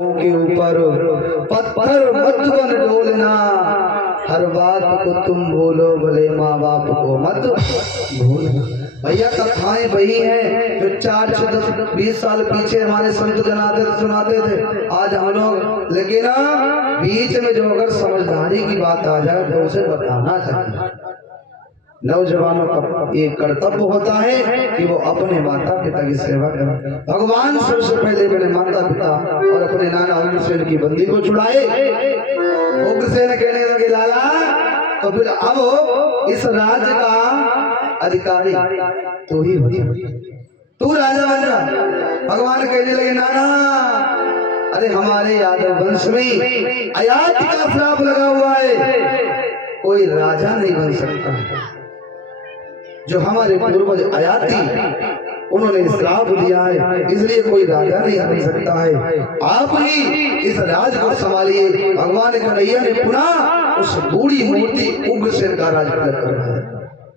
के ऊपर पत्थर मत बन डोलना, हर बात को तुम बोलो भले माँ बाप को मत भूलना। भैया कथाएं वही हैं जो 4 से 10 20 साल पीछे हमारे संत सुनाते थे। आज हम लोग लेकिन बीच में जो अगर समझदारी की बात आ जाए तो उसे बताना चाहिए। नौजवानों का ये कर्तव्य होता है कि वो अपने माता पिता की सेवा करें। भगवान सबसे पहले मेरे माता पिता और अपने नाना उग्रसेन की बंदी को छुड़ाए। उग्रसेन कहने लगे लाला तो फिर अब इस राज्य का अधिकारी तू ही हो, तू राजा बन जा। भगवान कहने लगे नाना अरे हमारे यादव वंश में अयाति का श्राप लगा हुआ है, कोई राजा नहीं बन सकता। जो हमारे पूर्वज अयाति उन्होंने श्राप दिया है, इसलिए कोई राजा नहीं बन सकता है। आप ही इस राज को संभालिए। भगवान कन्हैया ने पुनः उस बूढ़ी मूर्ति उग्रसेन का राज पलट कर रहा है।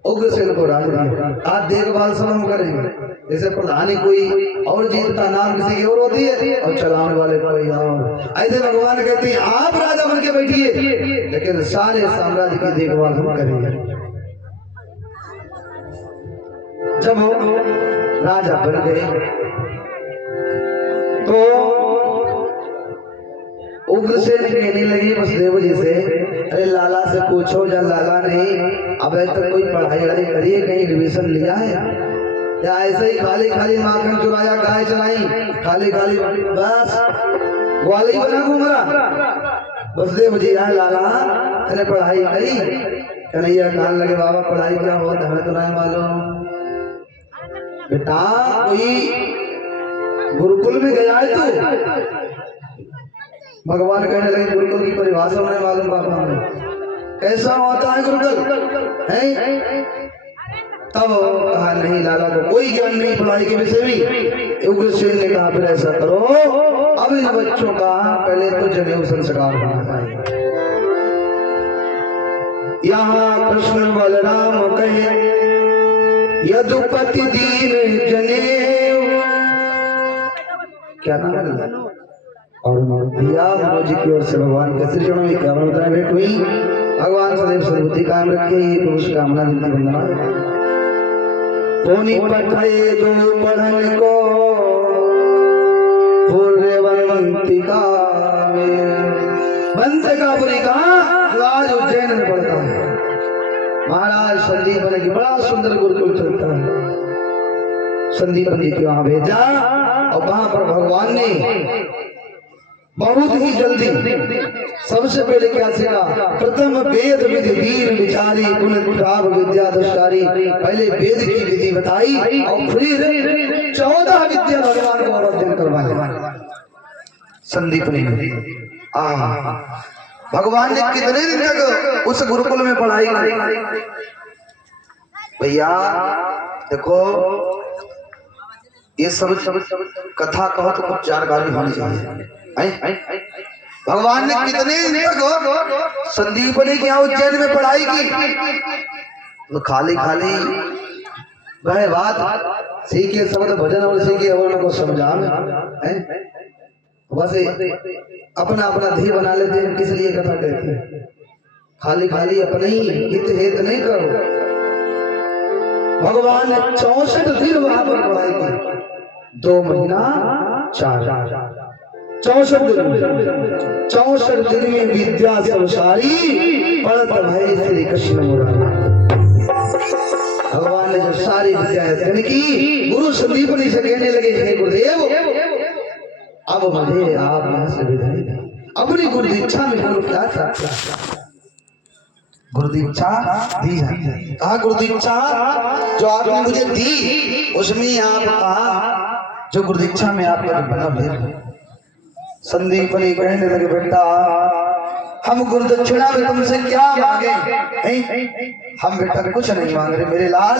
उग्रसेन को राज दिया। आज देखभाल सब हम करेंगे। जैसे प्रधानी कोई और जीतता नाम किसी की और होती है और चलाने वाले कोई और। ऐसे भगवान कहते हैं आप राजा बन के बैठिए, लेकिन सारे साम्राज्य की देखभाल हम करेंगे। जब राजा बन गए तो उग्रसेन कहने लगे वसुदेव जी से अरे लाला से पूछो। जब लाला नहीं अब तक कोई पढ़ाई वढ़ाई करी है, कहीं एडमिशन लिया है या ऐसे ही खाली खाली माखन चुराया, गाय चलाई, खाली खाली बस ग्वाली बना घूम रहा। वसुदेव जी आए लाला तेने पढ़ाई करी? कन्हैया कहने लगे बाबा पढ़ाई क्या होता हमें तो नहीं मालूम। बेटा कोई गुरुकुल में गया है तू? भगवान कहने लगे गुरुकुल की परिभाषा नहीं मालूम बाबा हमें, कैसा होता है गुरुकुल है? तब कहा नहीं लाला को कोई ज्ञान नहीं पढ़ाई के विषय में। उग्रसेन ने कहा फिर ऐसा करो अब इन बच्चों का पहले तो जनेऊ संस्कार होना चाहिए। यहाँ कृष्ण बलराम कहे यदुपति दीन जनेऊ, क्या नाम है? और भैया मनोज जी की ओर से भगवान के श्री चरणों में क्या बताएं भेंट हुई। भगवान सदैव सद्बुद्धि कायम रखे, ये पुरुष कामना विनती वंदना। पुनि पठाए दो पढ़न को पूर्ववंतिका में, वंतिकापुरी का जो आज उज्जैन में पड़ता है। महाराज संदीपन की बड़ा सुंदर गुरुकुल चलता है। संदीपन जी को वहां भेजा और वहां पर भगवान ने बहुत ही जल्दी सबसे पहले क्या सीखा? प्रथम वेद विधि दीन विचारी पुनः विद्या दुष्कारी। पहले वेद की विधि बताई और फिर 14 विद्या भगवान को अध्ययन करवाया संदीपनी ने। भगवान ने कितने दिन तक उस गुरुकुल में पढ़ाई की? भैया देखो ये सब कथा कहो तो कुछ जानकारी होनी चाहिए। भगवान ने कितने दिन तक संदीपनी के यहाँ उज्जैन में पढ़ाई की? तो खाली खाली वह बात सीखे शब्द भजन और सीखे और को समझा बस अपना अपना धी बना लेते हैं। किस लिए कथा कहते हैं? खाली खाली अपने ही हित हेत नहीं करो। भगवान ने 64 दिन वहां पर पढ़ाई की, 2 महीना 64 दिन में विद्या सब सारी पढ़त भय श्री कृष्ण मुरारी। भगवान ने जब सारी विद्या अध्ययन की, गुरु संदीपनी से कहने लगे हे गुरुदेव अब मुझे आप यहाँ से विदाई दें। अपनी गुरुदीक्षा में हम क्या चाहते हैं? गुरुदीक्षा दी जाती है। कहा गुरुदीक्षा जो आपने मुझे दी उसमें आप कहा जो गुरुदीक्षा में आपका बना। संदीपनी कहने लगे बेटा हम गुरुदक्षिणा में तुमसे क्या मांगे? हम बेटा कुछ नहीं मांग रहे मेरे लाल।